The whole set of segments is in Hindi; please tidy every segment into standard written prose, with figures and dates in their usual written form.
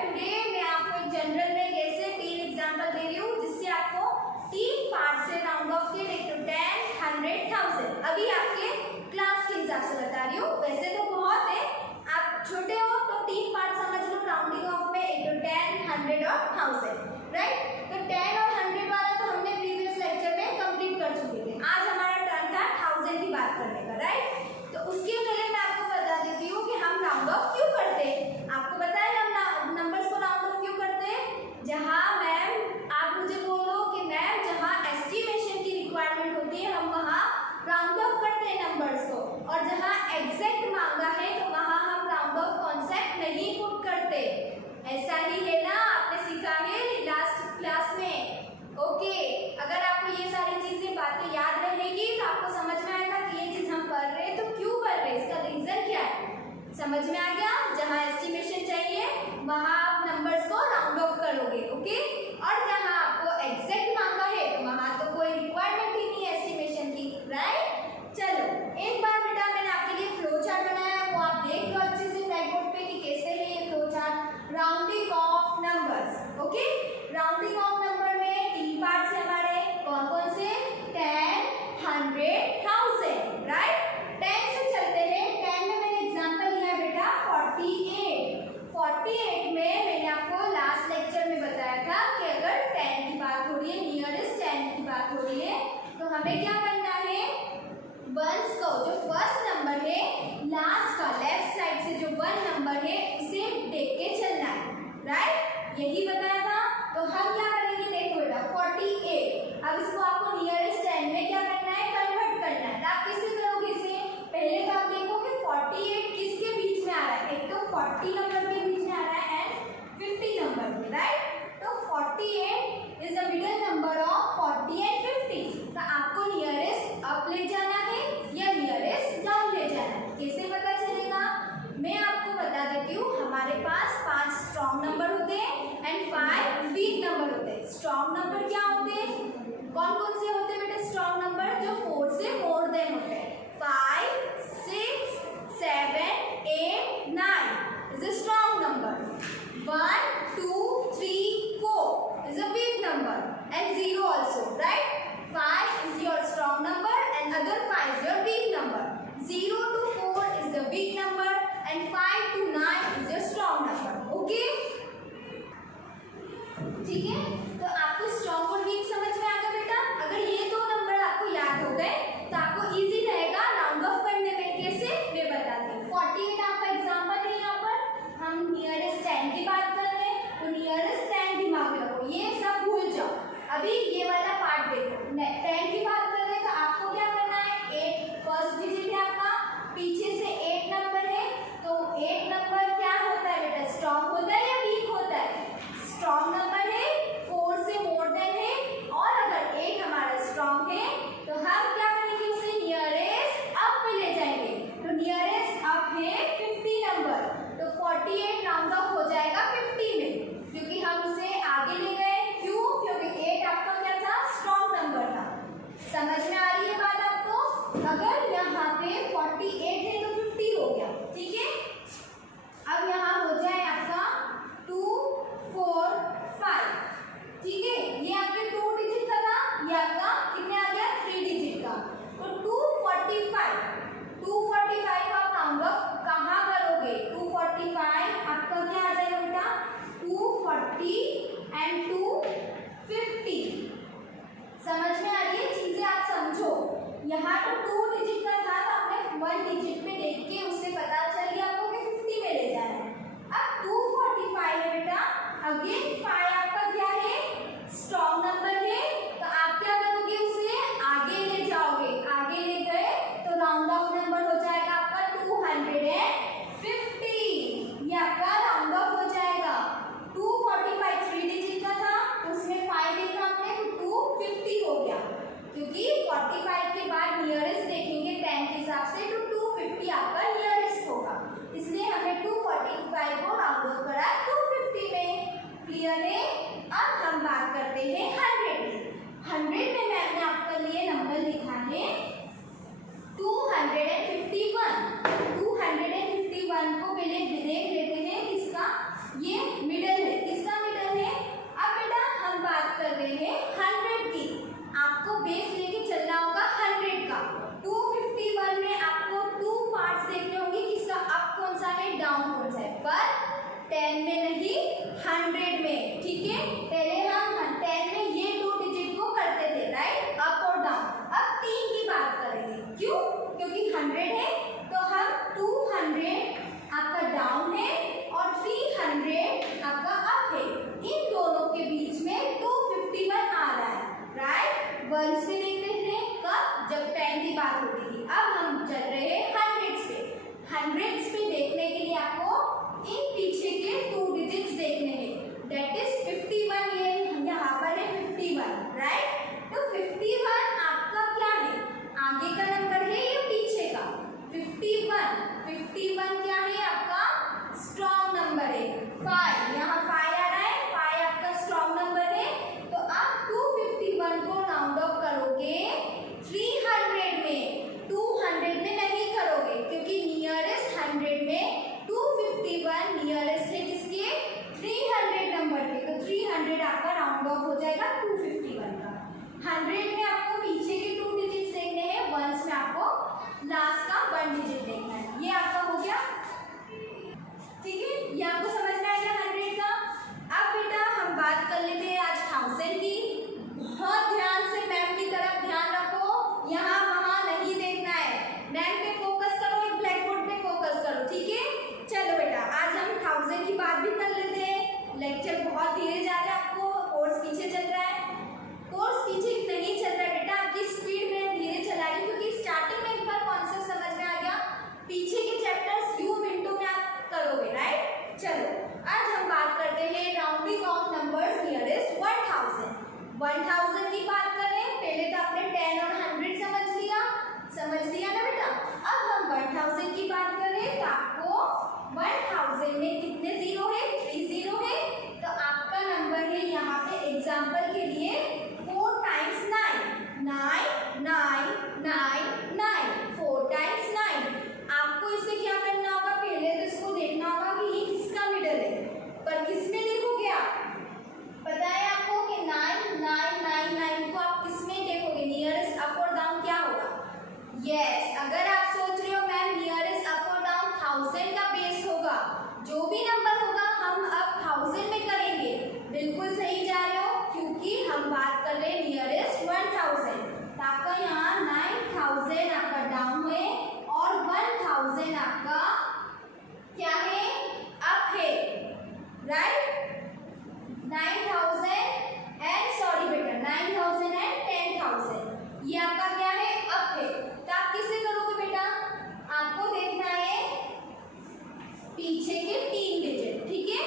टुडे मैं आपको एक जनरल में कैसे 3 एग्जांपल दे रही हूँ जिससे आपको 3 पार्ट से राउंड ऑफ के 1 to 10, 100, 1000 अभी आपके क्लास के हिसाब से बता रही हूँ। वैसे तो बहुत है, आप छोटे हो तो 3 पार्ट समझ लो राउंडिंग ऑफ में 1 to 10, 100 और 1000, राइट। तो 10 और 100 वाला तो हमने प्रीवियस लेक्चर में कंप्लीट कर चुके थे। आज हमारा टर्न था 1000 की बात करने का, राइट। तो उसके पहले मैं आपको बता देती हूँ कि हम राउंड ऑफ क्यों करते हैं। आपको पता है हम नंबर्स को राउंड ऑफ क्यों करते हैं? जहाँ मैम आप मुझे बोलो कि मैम जहाँ एस्टिमेशन की रिक्वायरमेंट होती है हम वहाँ राउंड ऑफ करते हैं नंबर्स को, और जहाँ एग्जैक्ट मांगा है तो वहाँ हम राउंड ऑफ कॉन्सेप्ट नहीं पुट करते। ऐसा ही है ना, आपने सीखा है लास्ट क्लास में। ओके, अगर आपको ये सारी चीजें बातें याद रहेगी तो आपको समझ में आएगा कि ये चीज हम कर रहे हैं तो क्यों कर रहे हैं, इसका रीजन क्या है। समझ में आ गया? जहाँ एस्टिमेशन चाहिए वहाँ आप नंबर्स को राउंड ऑफ करोगे, ओके। और जहाँ आपको एग्जैक्ट मांगा है तो वहाँ तो कोई रिक्वायरमेंट ही नहीं है एस्टिमेशन की, राइट। चलो एक बार बेटा मैंने आपके लिए फ्लो चार्ट बनाया, वो आप देख लो अच्छे से ब्लैक बोर्ड पे कि कैसे है ये flow chart. Rounding off numbers, okay. Rounding off number में 3 पार्ट्स है हमारे, कौन कौन से? 10, 100, 1000, राइट। 10 से चलते हैं। 10 में मैंने एग्जांपल लिया है बेटा 48 में मैंने आपको लास्ट लेक्चर में बताया था कि अगर 10 की बात हो रही है, नियरेस्ट 10 की बात हो रही है, तो हमें क्या करना है? वंस को जो फर्स्ट नंबर है लास्ट का लेफ्ट साइड से जो 1 नंबर है उसे देख के चलना है, राइट। यही बताया था। तो हम क्या करेंगे? देखो बेटा 48, अब इसको आपको नियरेस्ट 10 में क्या करना है? कन्वर्ट करना है। तो आप कैसे करोगे इसे? पहले तो आप देखो कि 48 किसके बीच में आ रहा है। एक तो 40 नंबर के बीच में आ रहा है एंड 50 नंबर में, राइट। तो 48 is the middle number of 40 and 50। तो आपको नियरेस्ट अप ले जाना है या नियरेस्ट डाउन ले जाना है, कैसे पता चलेगा? मैं आपको बता देती हूँ। हमारे पास 5 स्ट्रॉन्ग नंबर होते हैं एंड 5 वीक नंबर होते हैं। स्ट्रॉन्ग नंबर क्या होते हैं? कौन कौन से होते हैं बेटा स्ट्रॉन्ग नंबर? जो 4 से मोर देन होते हैं। 5, 6, 7, 8, 9 is a strong number. 1, 2, 3, 4 is a weak number and 0 also, right? 5 is your strong number and other 5 is your weak number. 0 to 4 is the weak number and 5 to 9 is your strong number. Okay? ठीक है, तो आपको स्ट्रॉन्ग और वीक समझ में आ गया बेटा। अगर ये 2 नंबर आपको याद हो गए तो आपको इजी रहेगा राउंड ऑफ करने में। कैसे मैं बताती हूँ। 48 आपका एग्जांपल है, यहाँ पर हम नियरेस्ट 10 की बात कर रहे हैं तो नियरेस्ट 10 दिमाग में रखो, ये सब भूल जाओ। अभी ये वाला पार्ट देखो, 10 की बात कर रहे हैं तो आपको क्या करना है? 8 फर्स्ट डिजिट है आपका, पीछे से 8 नंबर है, तो 8 नंबर क्या होता है बेटा? स्ट्रॉन्ग होता है या वीक होता है? स्ट्रॉन्ग नंबर है, 4 से मोर देन है, और अगर 8 हमारा स्ट्रॉन्ग है तो हम क्या करेंगे? उसे नियरेस्ट अप पे ले जाएंगे। तो नियरेस्ट अप है 50 नंबर, तो 48 राउंड ऑफ हो जाएगा 50 में, क्योंकि हम उसे आगे ले गए। क्यों? क्योंकि 8 आपका क्या था? स्ट्रॉन्ग नंबर था। समझ में आ रही है बात आपको? अगर यहाँ पे 48 है तो 50 हो गया, ठीक है। अब यहाँ हो जाए आपका 2, 4, 5, ठीक है। ये आपके 2 डिजिट का था, ये आपका कितने आ गया? 3 डिजिट का। तो 245 आप राउंड ऑफ कहाँ करोगे? 245 आपका क्या आ जाएगा बेटा? 240 एंड 250। समझ में आ रही है चीजें? आप समझो। यहाँ तो 2 डिजिट का था तो आपने 1 डिजिट में देख के उससे पता चल गया आपको कि 50 में ले जाना है। अब 245 है बेटा, अगेन 5 आपका 300 है तो हम 200 आपका डाउन है और 300 आपका अप है। इन दोनों के बीच में 251 आ रहा है, राइट। वंस पे देख रहे थे कब, जब 10 की बात होती थी। अब हम चल रहे हैं हंड्रेड्स पे। हंड्रेड्स पे देखने के लिए आपको इन पीछे के 2 डिजिट्स देखने हैं, दैट इज 51। ये यहाँ पर है 51, राइट। तो 51 आपका क्या है, आगे का नंबर है या पीछे का? 51 क्या है आपका स्ट्रॉन्ग नंबर है। 5 यहाँ 5 आ रहा है, 5 आपका स्ट्रॉन्ग नंबर है। तो आप 251 को राउंड ऑफ करोगे 300 में, 200 में नहीं करोगे, क्योंकि नियरेस्ट 100 में 251 नियरेस्ट है किसके, 300 नंबर के। तो 300 आपका राउंड ऑफ हो जाएगा 251 का। 100 में आपको पीछे के 2 डिजिट देखने हैं, वंस में आपको लास्ट का 1 डिजिट देखना है। ये आपका हो गया, ठीक है। ये आपको समझ में आएगा 100 का। अब बेटा हम बात कर लेते हैं आज 1000 की। बहुत ध्यान से मैम की तरफ ध्यान रखो, यहाँ वहाँ नहीं देखना है। मैम पे फोकस करो, एक ब्लैक बोर्ड पे फोकस करो, ठीक है। चलो बेटा आज हम 1000 की बात भी कर लेते हैं। लेक्चर बहुत धीरे जा रहा है, आपको कोर्स पीछे चल रहा है। कोर्स पीछे नहीं चल रहा है बेटा, आपकी स्पीड में धीरे चला रही, क्योंकि स्टार्टिंग में एक बार कॉन्सेप्ट समझ में आ गया, पीछे के चैप्टर्स few मिनटों में आप करोगे, राइट। चलो आज हम बात करते हैं राउंडिंग ऑफ नंबर्स नियरेस्ट 1000। 1000 की बात करें, पहले तो आपने 10 और 100 समझ लिया ना बेटा। अब हम 1000 की बात करें तो आपको 1000 में कितने जीरो है, 3 जीरो है। तो आपका नंबर है यहाँ पे एग्जाम्पल के लिए 4 टाइम्स 9, 9 9 9 9, 4 टाइम्स 9। आपको इससे क्या करना होगा, पहले तो इसको देखना होगा कि ये किसका मिडल है, पर किसमें देखोगे आप, पता है आपको कि 9 9 9 9 को आप किसमें देखोगे, नियरेस्ट अप और डाउन क्या होगा। यस, अगर आप सोच रहे हो मैम नियरेस्ट अप और डाउन 1000 का बेस होगा, जो भी नंबर होगा हम अब 1000 में करेंगे, बिल्कुल सही जा रहे हो, क्योंकि हम बात कर रहे हैं नियरेस्ट 1000। तो आपका यहाँ 9000 आपका डाउन है और 1000 आपका क्या है, अप है, राइट। 9000 एंड सॉरी बेटा 9000 एंड 10000 ये आपका क्या है, अप है। तो आप किससे करोगे बेटा, आपको देखना है पीछे के 3 डिजिट, ठीक है,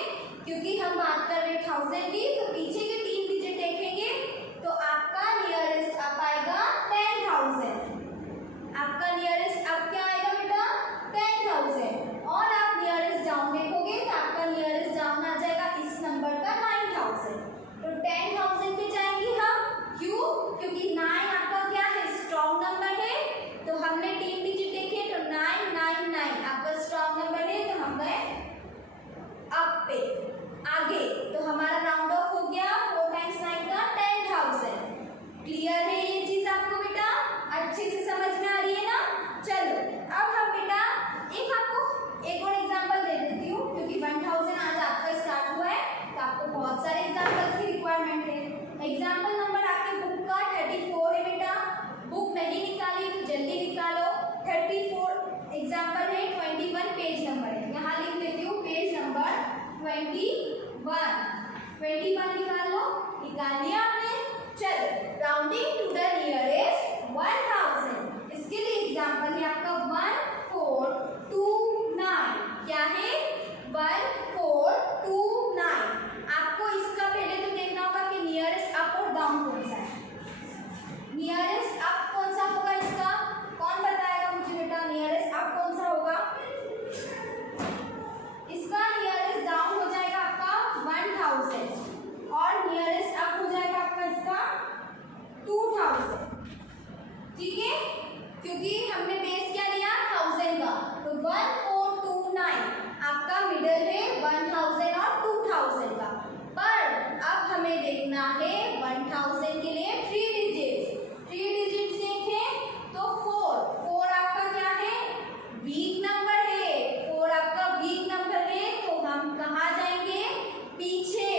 क्योंकि हम बात कर रहे हैं 1000 की, तो पीछे के 3 डिजिट देखेंगे तो आपका नियरेस्ट अप आएगा 10000। आपका नियरेस्ट अप क्या आएगा बेटा, 10000। और आप नियरेस्ट डाउन देखोगे तो आपका नियरेस्ट डाउन आ जाएगा इस नंबर का 9000। तो 10000 पे जाएंगे हम, क्यों, क्योंकि 9 आपका क्या है, स्ट्रॉन्ग नंबर है। तो हमने 3 डिजिट देखे तो 9 9 9 आपका स्ट्रॉन्ग नंबर है, तो हम गए अप पे आगे। तो हमारा राउंड ऑफ हो गया 4 टाइम्स 9 का 10000। क्लियर है ये चीज आपको बेटा, अच्छे से समझ में आ रही है ना। चलो अब हम बेटा आपको एक और एग्जांपल दे देती हूँ, क्योंकि 1000 आज आपका स्टार्ट हुआ है तो आपको बहुत सारे एग्जांपल्स की रिक्वायरमेंट है। एग्जांपल नंबर आपके बुक का 34 है बेटा, बुक नहीं निकाली तो जल्दी निकालो। 34 एग्जांपल है, 21 पेज नंबर है, यहाँ लिख देती हूँ पेज नंबर 21 निकाल लो, निकाल लिया आपने। चलो राउंडिंग टू द नियरेस्ट 1000, इसके लिए एग्जांपल है आपका 1429। क्या है, 1429। आपको इसका पहले तो देखना होगा कि नियरेस्ट अप और डाउन कौन सा है। नियरेस्ट अप कौन सा होगा इसका, कौन बताएगा मुझे बेटा, नियरेस्ट अप कौन सा होगा। इसका नियरेस्ट डाउन हो जाएगा आपका 1000 और नियरेस्ट अप हो जाएगा आपका इसका 2000, ठीक है, क्योंकि हमने बेस क्या लिया 1000 का। तो 1429 आपका मिडल है 1000 और 2000 का। पर अब हमें देखना है 1000 के लिए 3 डिजिट्स देखें तो 4 आपका क्या है, वीक नंबर है, 4 आपका वीक नंबर है। तो हम कहाँ जाएंगे, पीछे,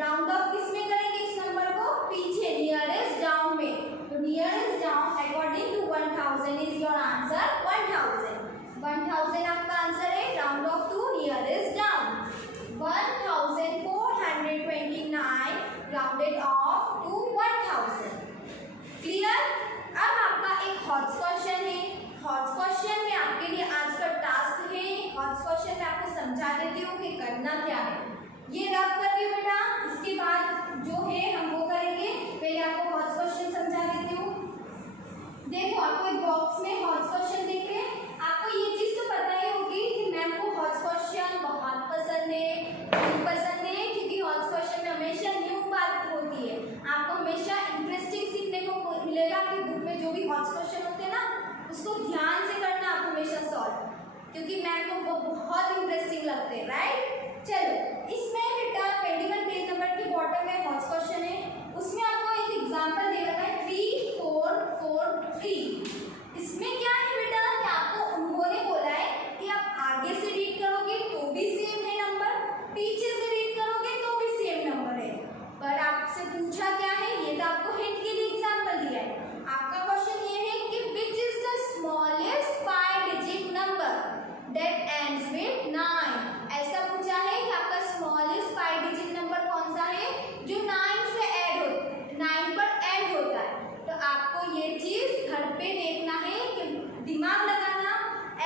राउंड ऑफ किस में करेंगे इस नंबर को, पीछे, नियरेस्ट डाउन में। तो nearest down according to 1000 is your answer 1000। 1000 आपका आंसर है, round off to nearest down. 1429 rounded off to 1000। Clear? अब आपका एक हॉट्स क्वेश्चन है। हॉट्स क्वेश्चन में आपके लिए आज का टास्क है, हॉट्स क्वेश्चन में आपको समझा देती हूँ कि करना क्या है। ये रब करिए बेटा, इसके बाद जो है हम वो करेंगे। पहले आपको हॉट्स क्वेश्चन समझा देती हूँ। देखो आपको एक बॉक्स में हॉट्स क्वेश्चन देख रहे हैं। आपको ये चीज तो पता ही होगी कि मैम को हॉट्स क्वेश्चन बहुत पसंद है। क्यों पसंद है? क्योंकि हॉट्स क्वेश्चन में हमेशा न्यू बात होती है, आपको हमेशा इंटरेस्टिंग सीखने को मिलेगा कि बुक में जो भी हॉट्स क्वेश्चन होते हैं ना, उसको ध्यान से करना आप हमेशा सॉल्व, क्योंकि मैम को वो बहुत इंटरेस्टिंग लगते हैं, राइट? चलो, इसमें बेटा 21 पेज नंबर के बॉटम में हॉट्स क्वेश्चन है, उसमें आपको एक एग्जांपल दे रखा है 3 4 4 3। इसमें क्या है बेटा कि आपको उन्होंने बोला है कि आप आगे से रीड करोगे तो भी सेम है नंबर, पीछे से रीड करोगे तो भी सेम नंबर है। पर आपसे पूछा क्या है, ये तो आपको हिंट के लिए एग्जांपल दिया है। आपका क्वेश्चन ये है कि which is the smallest 5 digit number that ends with 9। ऐसा पूछा है कि आपका स्मॉलेस्ट 5 डिजिट नंबर कौन सा है जो 9 से ऐड हो 9 पर ऐड होता है। तो आपको ये चीज घर पे देखना है कि दिमाग लगाना,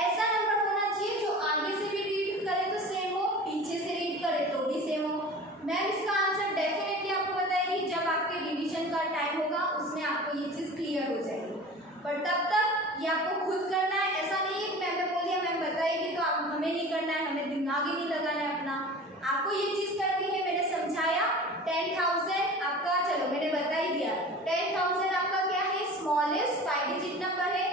ऐसा नंबर होना चाहिए जो आगे से भी रीड करे तो सेम हो, पीछे से रीड करे तो भी सेम हो। मैम इसका आंसर डेफिनेटली आपको बताएगी जब आपके रिवीजन का टाइम होगा, उसमें आपको ये चीज क्लियर हो जाएगी। पर तब तक ये आपको खुद करना है, ऐसा नहीं है कि मैम ने बोल दिया मैम बताएगी तो आप हमें नहीं करना है, हमें दिमाग ही नहीं लगाना है अपना। आपको ये चीज करनी है, मैंने समझाया। 10,000 आपका, चलो मैंने बता ही दिया, 10,000 आपका क्या है, स्मॉलेस्ट 5 डिजिट नंबर है।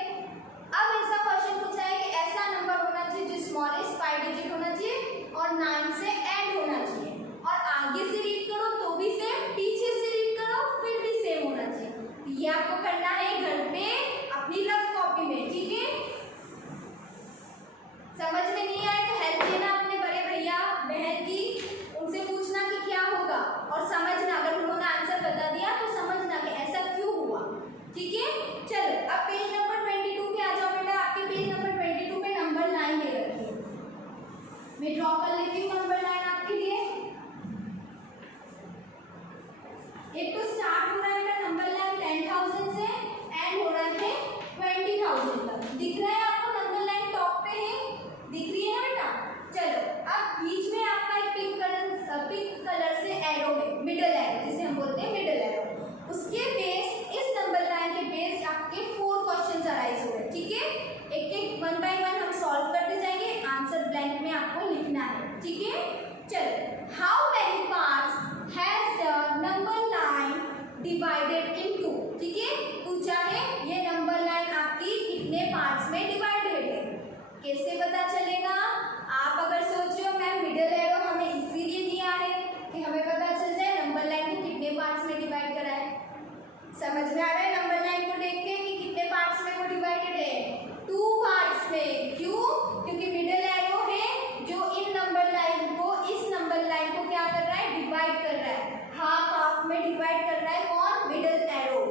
अब ऐसा क्वेश्चन पूछा है कि ऐसा नंबर होना चाहिए जो स्मॉलेस्ट 5 डिजिट होना चाहिए और 9 से एंड होना चाहिए, और आगे से रीड करो तो भी सेम, पीछे से रीड करो फिर भी सेम होना चाहिए। ये आपको करना है घर पे अपनी रफ कॉपी में, ठीक है? समझ में नहीं आए तो हेल्प लेना अपने बड़े भैया बहन की, उनसे पूछना कि क्या होगा और समझना। अगर उन्होंने आंसर बता दिया तो समझना कि ऐसा क्यों हुआ, ठीक है? चलो अब पेज नंबर 22 पे आ जाओ बेटा। आपके पेज नंबर 22 पे नंबर लाइन दे रखी है, मैं ड्रॉ कर लेती हूँ नंबर लाइन आपके लिए। एक तो स्टार्ट हो रहा है बेटा नंबर लाइन 10,000 से, एंड हो रहा है 20,000 तक। दिख रहा है आपको नंबर लाइन टॉप पे है, दिख रही है ना बेटा? चलो अब बीच में आपका एक पिंक कलर से एरो है, मिडल एरो जिसे हम बोलते हैं मिडल एरो, उसके बेस, इस नंबर लाइन के बेस आपके 4 क्वेश्चंस अराइज हो रहे हैं, ठीक है? एक एक 1 बाय 1 हम सॉल्व करते जाएंगे, आंसर ब्लैंक में आपको लिखना है, ठीक है? चलो, how many parts has the number line divided into, ठीक है? पूछा है ये नंबर लाइन आपकी कितने पार्ट्स में डिवाइडेड है। कैसे पता चलेगा? आप अगर सोच रहे हो मैम मिडल एरो हमें इसीलिए दिया है कि हमें पता चल जाए नंबर लाइन को कितने पार्ट्स में डिवाइड करा है। समझ में आ रहा है नंबर लाइन को देख के कि कितने पार्ट्स में वो डिवाइडेड है? 2 पार्ट्स में। क्यों? क्योंकि मिडल एरो है जो इन नंबर लाइन को, इस नंबर लाइन को क्या कर रहा है, डिवाइड कर रहा है, हाफ हाफ में डिवाइड कर रहा है। कौन? मिडल एरो,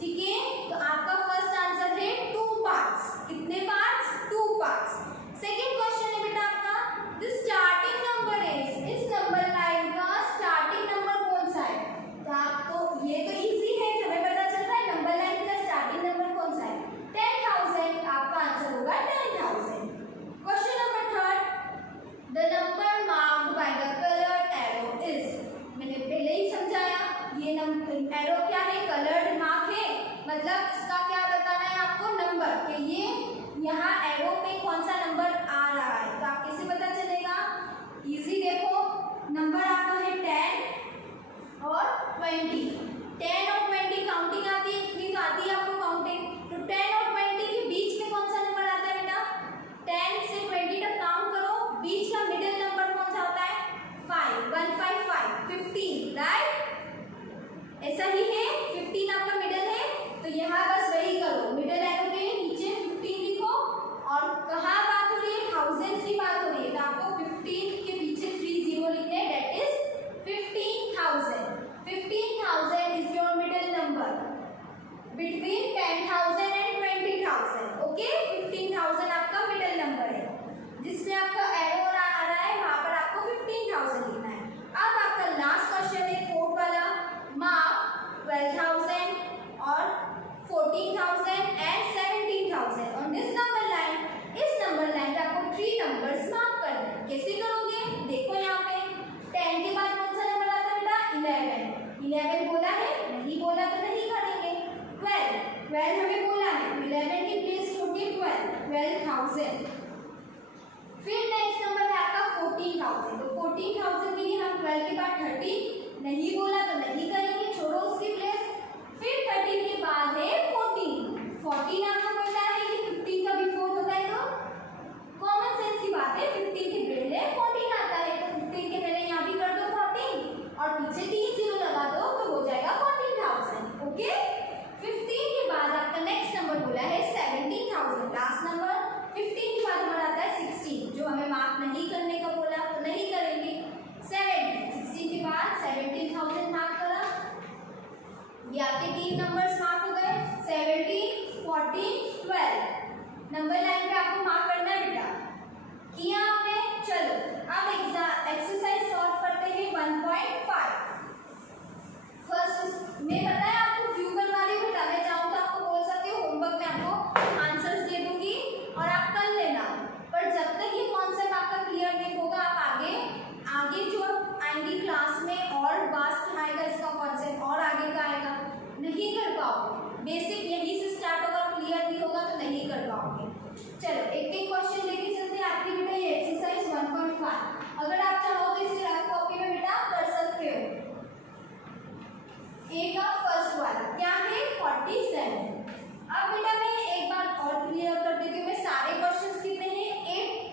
ठीक है? तो आपका फर्स्ट आंसर है 2 पार्ट्स। कितने पार्ट्स? 2 पार्ट्स। सेकेंड क्वेश्चन है बेटा आपका, द स्टार्टिंग नंबर इज, इस नंबर लाइन का स्टार्टिंग नंबर कौन सा है? तो आपको ये तो इजी है, हमें पता चल रहा है नंबर लाइन का स्टार्टिंग नंबर कौन सा है, 10,000। आपका आंसर होगा 10,000। Question number 3, the number marked by the coloured arrow is, मैंने पहले ही समझाया, ये एरो क्या है, कलर्ड मार्क है, मतलब इसका क्या बताना है आपको, नंबर, कि ये यहाँ एरो पे कौन सा नंबर आ रहा है। तो आप कैसे पता चलेगा? इजी, देखो नंबर आपका है 10 और 20। 10 और 20 काउंटिंग आती है, कितनी तो आती है आपको काउंटिंग। तो 10 और 20 के बीच में कौन सा नंबर आता है बेटा? 10 से 20 तक काउंट करो, बीच का मिडिल नंबर कौन सा होता है? 5, 1 5 5, 15, राइट? ऐसा ही है, 15 आपका मिडिल है, तो यहाँ बस वही करो, मिडिल एरो के नीचे 15 लिखो। और कहाँ बात हो रही है? थाउजेंड्स की बात हो रही है, तो आपको 15 के पीछे 30 लिखने, दैट इज 15,000। 15,000 13,000। फिर नेक्स्ट नंबर है आपका 14,000। तो 14,000 के लिए हम 12 के बाद 30 नहीं बोला तो नहीं करेंगे, छोड़ो उसकी प्लेस। फिर 13 के बाद है 14 आपको पता है कि 15 का बिफोर होता है, तो कॉमन सेंस की बात है, 15 के पहले 14 आता है, तो 15 के पहले यहाँ भी कर दो 14 और पीछे 3 0 लगा दो तो हो जाएगा 14,000। ओके, 15 के बाद आपका नेक्स्ट नंबर बोला है 17,000, लास्ट नंबर। 15 के बाद हमारा आता है 16, जो हमें मार्क नहीं करने का बोला तो नहीं करेंगे। 16 के बाद 17,000 मार्क करा, ये आपके 3 नंबर्स मार्क हो गए, 17, 14, 12। नंबर लाइन पे आपको मार्क करना है बेटा, किया आपने। चलो अब एक्सरसाइज सॉल्व करते हैं 1.5। फर्स्ट मैं बताया आपको क्यों करवा रही हूँ बेटा, मैं चाहूँ तो आपको बोल सकती हूँ होमवर्क में आपको आंसर्स दे दूंगी और आप कर लेना, पर जब तक ये कॉन्सेप्ट आपका क्लियर नहीं होगा आप आगे जो आएंगी क्लास में और वास्ट आएगा इसका कॉन्सेप्ट और आगे का आएगा, नहीं कर पाओगे। बेसिक यहीं से स्टार्ट होगा, क्लियर नहीं होगा तो नहीं कर पाओगे। चलो एक एक क्वेश्चन लेके चलते हैं आपकी बेटा, ये एक्सरसाइज 1.5। अगर आप चाहो तो इसे रफ कॉपी में बेटा कर सकते हो। ए का फर्स्ट वाला क्या है 47। अब बेटा मैं एक बार और क्लियर कर देती हूँ, मैं सारे क्वेश्चंस कितने हैं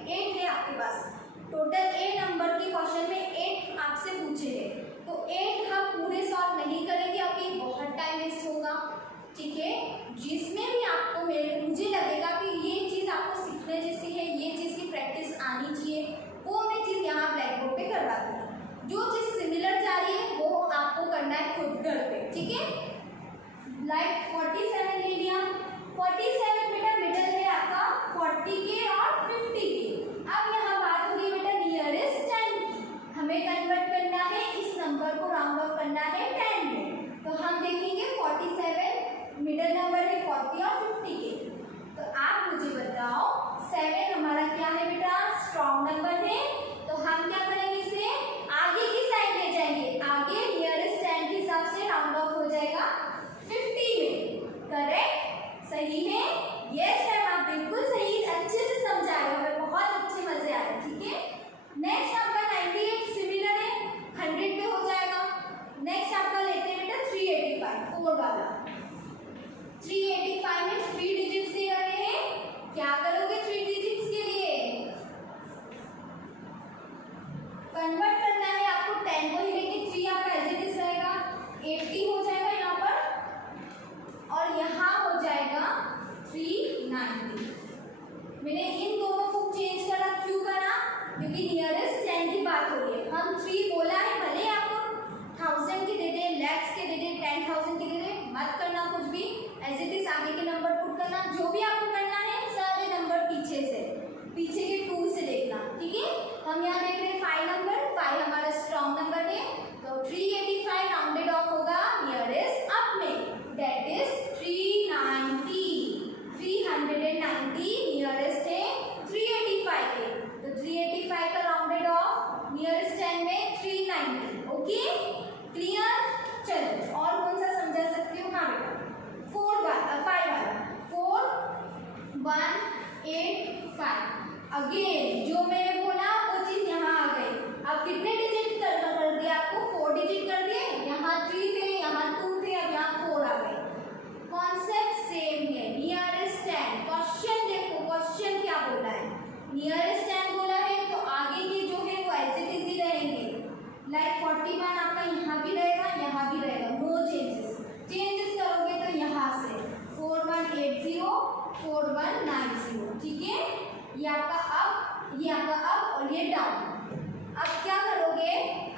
8 है आपके पास, टोटल 8 नंबर के क्वेश्चन में 8 आपसे पूछे गए, तो 8 हम पूरे सॉल्व नहीं करेंगे अभी, बहुत टाइम वेस्ट होगा। ठीक है, जिसमें भी आपको मुझे लगेगा कि ये चीज़ आपको सीखने जैसी है, ये चीज़ की प्रैक्टिस आनी चाहिए, वो मैं चीज़ यहाँ ब्लैक बोर्ड पे करवा दूँगी। जो चीज़ सिमिलर जा रही है वो आपको करना है खुद घर पे। ठीक है, लाइक 47 ले लिया, 47 बेटा मिडल है आपका 40 के और 50 के। अब यहाँ बात होगी बेटा नियरेस्ट 10 की, हमें कन्वर्ट करना है, इस नंबर को राउंड ऑफ करना है 10 में। तो हम देखेंगे 47 मिडल नंबर है 40 और 50 के, तो आप मुझे बताओ 7 हमारा क्या है बेटा स्ट्रॉन्ग नंबर है, तो हम क्या करेंगे इसे आगे की साइड ले जाएंगे, आगे नियरेस्ट 10 के हिसाब से राउंड ऑफ हो जाएगा 50 में। करेक्ट, सही है, यस मैम आप बिल्कुल सही, अच्छे से समझा रहे हो, हमें बहुत अच्छे मजे आ रहे हैं। ठीक है, नेक्स्ट आपका 98 सिमिलर है 100 पे हो जाएगा। नेक्स्ट आपका लेते हैं बेटा 385 4 वाला, 385 में 3 डिजिट्स दे रहे हैं, क्या करोगे 3 डिजिट्स के लिए कन्वर्ट करना है आपको, 10 को ही लेके 3 आपका एज इट इज रहेगा, 80 हो जाएगा यहाँ पर और यहाँ हो जाएगा 390। मैंने इन दोनों को चेंज करा, क्यों करा, क्योंकि नियरेस्ट 10 की बात हो रही है, हम 3 बोला है, भले आपको 1000 के दे दे, लैक्स के दे दे, 10,000 के दे दे, मत करना कुछ भी, एज इट इज आगे के नंबर पुट करना, जो भी आपको करना है सारे नंबर पीछे के 2 से देखना। ठीक है, हम यहाँ देख रहे हैं 5 नंबर, 5 हमारा स्ट्रॉन्ग नंबर है, तो 385 राउंडेड ऑफ होगा नियरेस्ट अप में, दैट इज 390 नियरेस्ट है 385 के, तो 385 का राउंडेड ऑफ नियरेस्ट 10 में 390। ओके क्लियर, चलो और कौन सा समझा सकती हूँ, हाँ बेटा 5 वाला 4 1 8 5, अगेन जो मैंने बोला वो चीज यहाँ आ गई। अब कितने डिजिट कर दिया आपको 4 डिजिट कर दिए, यहाँ 3 थे, यहाँ 2 थे, अब यहाँ 4 आ गए, कॉन्सेप्ट सेम है। नियरेस्ट 10, क्वेश्चन देखो क्वेश्चन क्या बोला है, नियरेस्ट 10 बोला है तो आगे के जो है वो एज इट इज ही रहेंगे, लाइक 41 आपका यहाँ भी रहेगा, यहाँ भी रहेगा, नो चेंजेस करोगे तो यहाँ से 4180 4190। ठीक है, ये आपका अप, ये आपका अप और ये डाउन। अब क्या करोगे,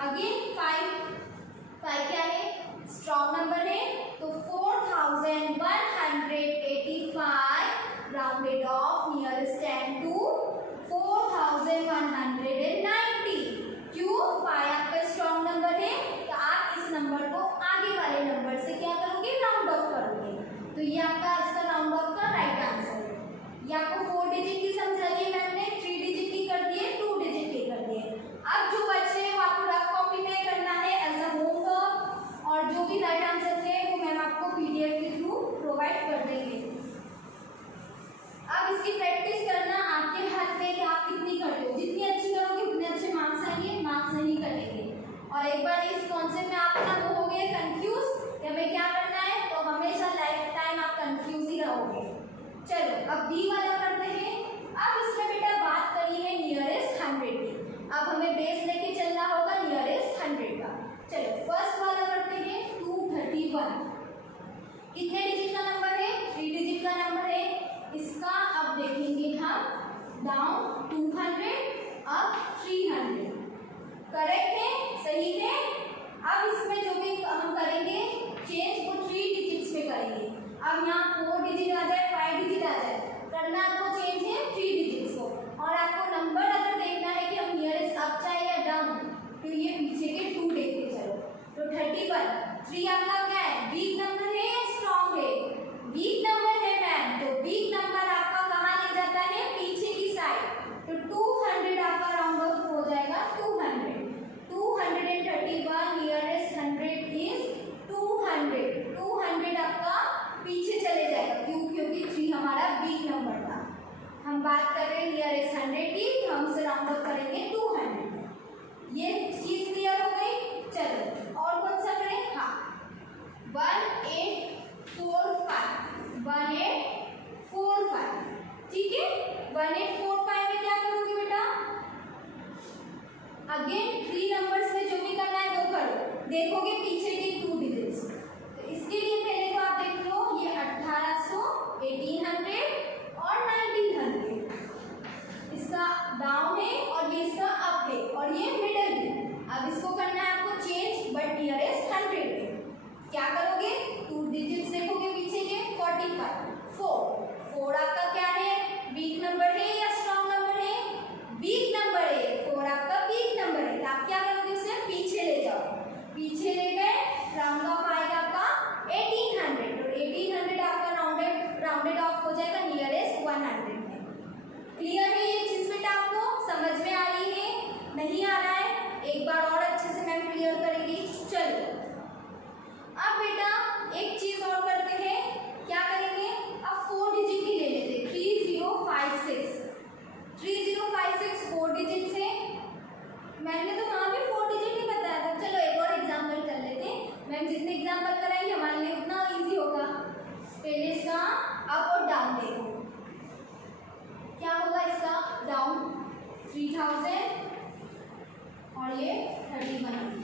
अगेन 5 क्या है स्ट्रॉन्ग नंबर है, तो 4185 राउंडेड ऑफ नियरेस्ट 10 टू 4190। क्यों, 5 आपका स्ट्रॉन्ग नंबर है, तो आप इस नंबर को आगे वाले नंबर से क्या करोगे राउंड ऑफ करोगे, तो ये आपका इसका राउंड ऑफ का राइट आंसर है। ये आपको 4 डिजिट की समझाइए मैम ने, 3 डिजिट की कर दिए, 2 डिजिट की कर दिए। अब जो बचे वो आपको रफ कॉपी में करना है एज अ होमवर्क, और जो भी राइट आंसर थे वो मैम आपको PDF के थ्रू प्रोवाइड कर देंगे। बी वाला करते हैं। अब इसमें बेटा बात करी है नियरेस्ट 100 की। अब हमें बेस लेके चलना होगा नियरेस्ट 100 का। चलो फर्स्ट वाला करते हैं 231। कितने डिजिट का नंबर है? 3 डिजिट का नंबर है। इसका अब देखेंगे हम डाउन 200 अब 300। करेक्ट है, सही है। अब इसमें जो भी हम करेंगे चेंज वो 3 डिजिट्स में करेंगे। अब यहाँ 4 डिजिट आ जाए, 5 डिजिट आ जाए, करना आपको चेंज है 3 डिजिट्स को। और आपको नंबर अगर देखना है कि हम नियरेस्ट अप जाए या डाउन, तो ये पीछे के 2 देखते चलो। तो 31 3 आपका क्या है? वीक नंबर है या स्ट्रॉन्ग है? वीक नंबर है मैम। तो वीक नंबर आपका कहाँ ले जाता है? पीछे की साइड। तो 200 आपका राउंड ऑफ हो जाएगा 200। 231 नियरेस्ट 100 इज 200। 200 आपका पीछे चले जाएगा। क्यों? क्योंकि 3 हमारा वीक नंबर था। हम बात कर रहे हैं नियरेस्ट 100 की, तो हम इसे राउंड ऑफ करेंगे 200। ये चीज क्लियर हो गई। चलो और कौन सा करें? हाँ 1845। 1845 ठीक है। 1845 में क्या करोगे बेटा? अगेन 3 नंबर्स में जो भी करना है वो करो। देखोगे पीछे के 2 डिजिट्स। तो इसके लिए पहले तो आप देख लो ये 1800, 1800 और 1900। इसका डाउन है और ये इसका अप है और ये मिडल है। अब इसको करना है आपको चेंज बट नियरेस्ट 100 पे। क्या करोगे? 2 डिजिट्स देखोगे पीछे के 45 4 आपका क्या है? वीक नंबर है या स्ट्रॉन्ग नंबर है? वीक नंबर है। 4 आपका वीक नंबर है। तो आप क्या करोगे? उसे पीछे ले जाओ। पीछे ले गए, राउंड ऑफ आएगा आपका 1800। और 1800 आपका राउंडेड ऑफ हो जाएगा नियरेस्ट 100 में। क्लियर है ये चीज बेटा? आपको समझ में आ रही है? नहीं आ रहा है? एक बार और अच्छे से मैम क्लियर करेंगी। चलो अब बेटा एक चीज और करते हैं। क्या करेंगे? अब 4 डिजिट की ले लेते हैं। 3056 3056 4 डिजिट से। मैंने तो वहाँ भी 4 डिजिट ही बताया था। चलो एक और एग्जाम्पल कर लेते हैं। मैम जितने एग्जाम्पल कराएंगे हमारे लिए उतना इजी होगा। पहले इसका अप और डाउन देखो। क्या होगा इसका? डाउन 3000 और ये 31।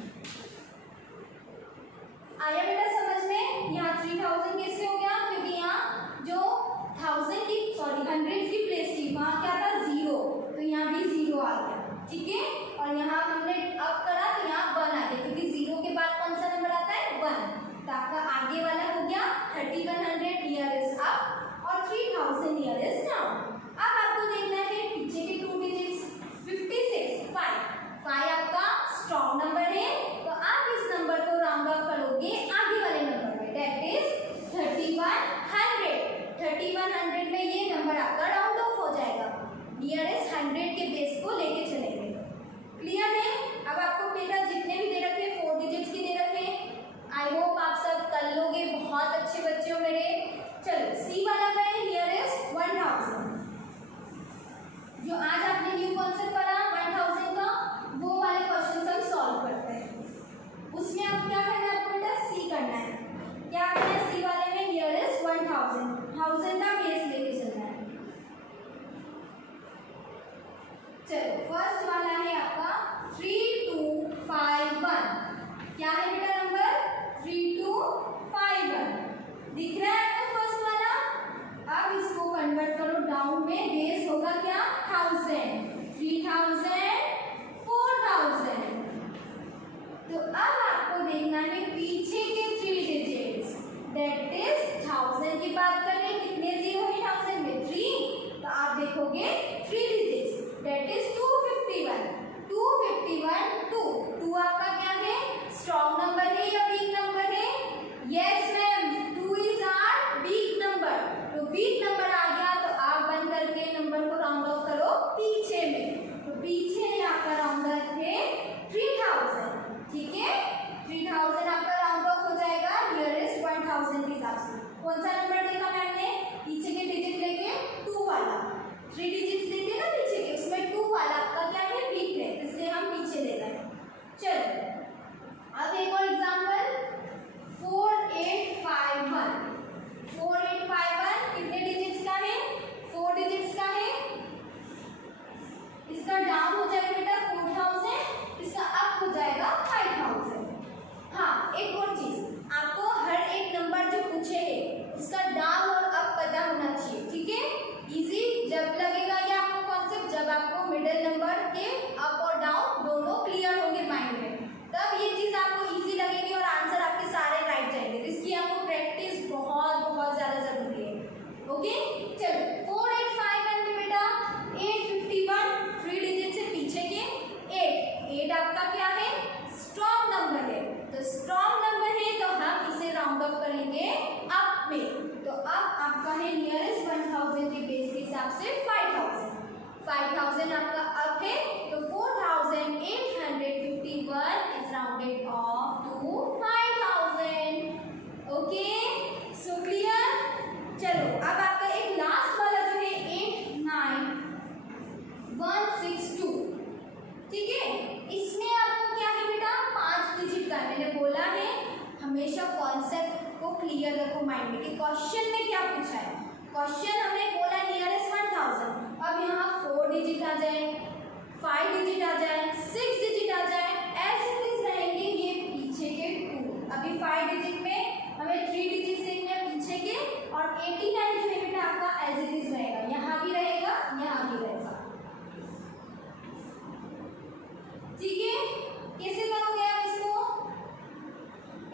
आया बेटा समझ में? यहाँ 3000 कैसे हो गया? क्योंकि यहाँ जो 100 की प्लेस थी वहाँ क्या था? 0। तो यहाँ भी 0 आ गया। ठीक है। और यहाँ हमने अप करा तो यहाँ 1 आ गया, क्योंकि 0 के बाद कौन सा नंबर आता है? 1। तो आपका आगे वाला हो गया 3100 नियरेस्ट अप और 3000 नियरेस्ट डाउन। अब आपको देखना है पीछे के 2 डिजिट्स। 56 5 आपका स्ट्रॉन्ग नंबर है। तो आप इस नंबर को राउंड ऑफ करोगे आगे वाले नंबर में, दैट इज 3100। 3100 में ये नंबर आपका राउंड ऑफ हो जाएगा। नियरेस्ट 100 के बेस को लेके चलेंगे। क्लियर है? अब आपको बेटा जितने भी दे रखे 4 डिजिट्स की दे रखे, आई होप आप सब कर लोगे। बहुत अच्छे बच्चे हो मेरे। चलो सी वाला का है नियरेस्ट 1000। जो आज आपने न्यू कॉन्सेप्ट पढ़ा 1000 का, वो वाले क्वेश्चन हम सॉल्व करते हैं। उसमें आप क्या करना है? आपको बेटा सी करना है। क्या करना है? सी वाले में नियरेस्ट 1000 का बेस लेके चलना है। चलो फर्स्ट वाला है आपका 3251। क्या है बेटा नंबर? 3251 दिख रहा है आपको फर्स्ट वाला। अब इसको कन्वर्ट करो डाउन में। बेस होगा क्या? 1000 3000 4000। तो अब आपको देखना है पीछे के 3 डिजिट्स, दैट इज 1000 की बात करें। कितने 0 है 1000 में? 3। तो आप देखोगे 3 डिजिट्स, दैट इज 251। 2 आपका क्या है? स्ट्रॉन्ग नंबर है या वीक नंबर है? Yes ma'am, 2 is our weak number. तो वीक नंबर आ गया तो आप बंद करके नंबर को राउंड ऑफ करो पीछे में। तो पीछे आपका राउंड ऑफ है 3000। ठीक है। 3000 आपका राउंड ऑफ हो जाएगा नियरेस्ट 1000 के हिसाब से। कौन सा नंबर देखा मैम ने? पीछे के डिजिट लेके 2 वाला। 3 डिजिट्स लेते ना पीछे के, उसमें 2 वाला आपका क्या है? वीक है, इसलिए हम पीछे ले रहे हैं। चलो अब एक और एग्जांपल 4851। 4851 कितने डिजिट्स का है? 4 5 डिजिट आ जाए, 6 डिजिट आ जाए, ऐसे इज रहेंगे ये पीछे के 2। अभी 5 डिजिट में हमें 3 डिजिट देखने हैं पीछे के, और 89 जो है बेटा आपका एज इट इज रहेगा, यहाँ भी रहेगा, यहाँ भी रहेगा। ठीक है, कैसे करोगे आप इसको?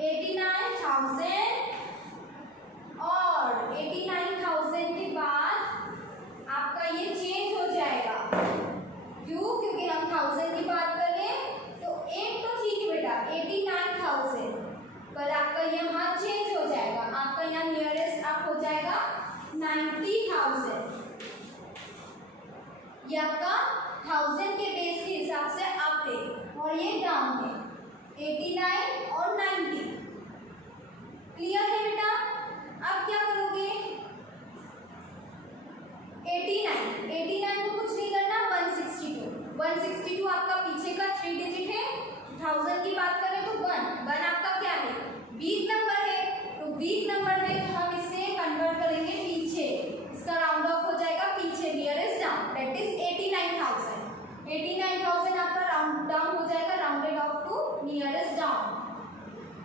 89,000 और 89,000 के बाद आपका ये चेंज हो जाएगा। क्यों? क्योंकि हम 1000 की बात करें तो एक तो ठीक है बेटा 89,000, पर आपका यहाँ चेंज हो जाएगा, आपका यहाँ नियरेस्ट आप हो जाएगा 90,000। ये आपका 1000 के बेस के हिसाब से अप है और ये डाउन है, 89 और 90। क्लियर है बेटा? अब क्या करोगे? 89 को कुछ नहीं करना, 162 आपका पीछे का 3 डिजिट है। 1000 की बात करें तो 1 आपका क्या है? वीक नंबर है, तो वीक नंबर है तो हम इसे कन्वर्ट करेंगे पीछे, इसका राउंड ऑफ हो जाएगा पीछे, नियरेस्ट डाउन, दैट इज 89,000। 89,000 आपका राउंड डाउन हो जाएगा, rounded off to nearest down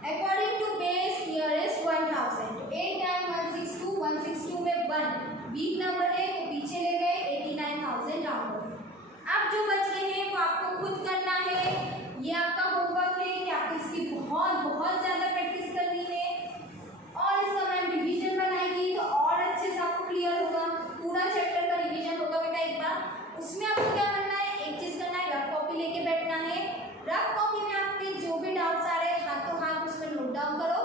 according to base nearest 1000। तो 8 9 162 में 1 वीक नंबर है वो पीछे ले गए, 89,000 राउंड ऑफ। अब जो बच रहे हैं वो आपको खुद करना है, ये आपका होमवर्क है कि आपको इसकी बहुत ज़्यादा प्रैक्टिस करनी है, और इसका मैम रिवीजन बनाएगी तो और अच्छे से आपको क्लियर होगा। पूरा चैप्टर का रिवीजन होगा बेटा एक बार। उसमें आपको क्या करना है? एक चीज़ करना है, रफ कॉपी लेके बैठना है। रफ कॉपी में आपके जो भी डाउट्स आ रहे हैं हाथों हाथ उसमें नोट डाउन करो,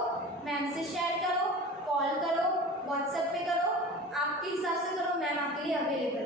मैम से शेयर करो, कॉल करो, व्हाट्सएप पे करो, आपके हिसाब से करो, मैम आपके लिए अवेलेबल